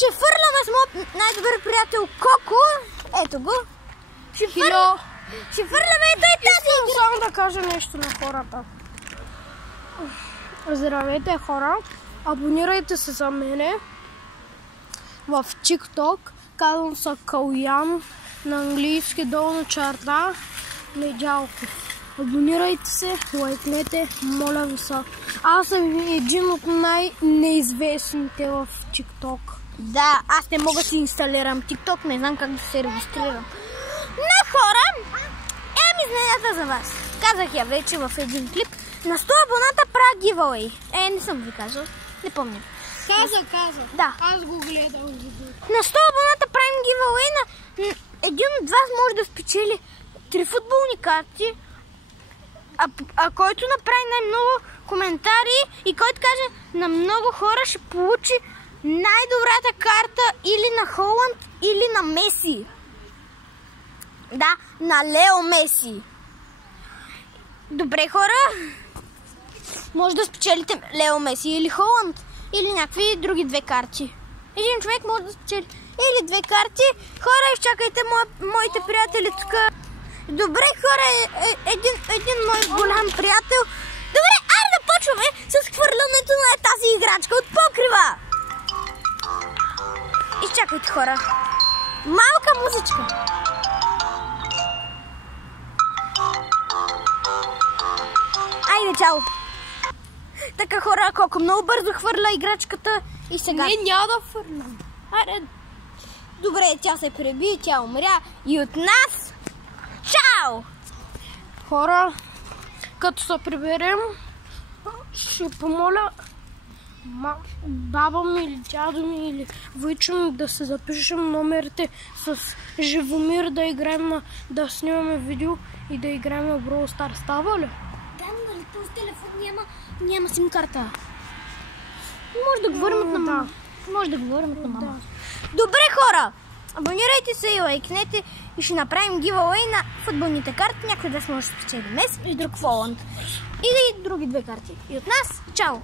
Ще фърляме с моят най-добър приятел Коко. Ето го. Ще фърляме ето и тази игра. Само да кажа нещо на хората. Здравейте, хора. Абонирайте се за мене в TikTok. Казвам се Калян, на английски долна черта Недялков. Абонирайте се, лайкнете, моля ви се. Аз съм един от най-неизвестните в TikTok. Да, аз не мога да си инсталирам TikTok, не знам как да се регистрирам. Но хора, имам изненада за вас. Казах я вече в един клип. На 100 абоната правя giveaway. Не съм ви казал, не помня. Каза. Да. Аз го гледам. На 100 абоната правим giveaway на един от вас може да спечели 3 футболни карти, а който направи най-много коментари и който каже на много хора ще получи най-добрата карта или на Холанд, или на Меси. Да, на Лео Меси. Добре, хора, може да спечелите Лео Меси или Холанд, или някакви други 2 карти. Един човек може да спечели или 2 карти. Хора, изчакайте моите приятели тук. Добре, хора, един мой голям приятел. Добре, айде да почваме с хвърлянето на тази играчка от покрива. Изчакайте, хора. Малка музичка. Айде, чао. Така, хора, колко много бързо хвърля играчката и сега... Не, няма да фърлям. Аре, добре, тя се преби, тя умря и от нас... Чао! Хора, като се приберем, ще помоля баба ми или дядо ми или войчо ми да се запишем номерите с Живомир да играем, да снимаме видео и да играем в Brawl Stars. Става ли? Да, но нали този телефон няма сим карта. Може да говорим от на мама. Може да говорим от на мама. Добре, хора! Абонирайте се и лайкнете и ще направим giveaway на футболните карти. Някой да може да спечели Меси и друг Холанд. И други 2 карти. И от нас, чао!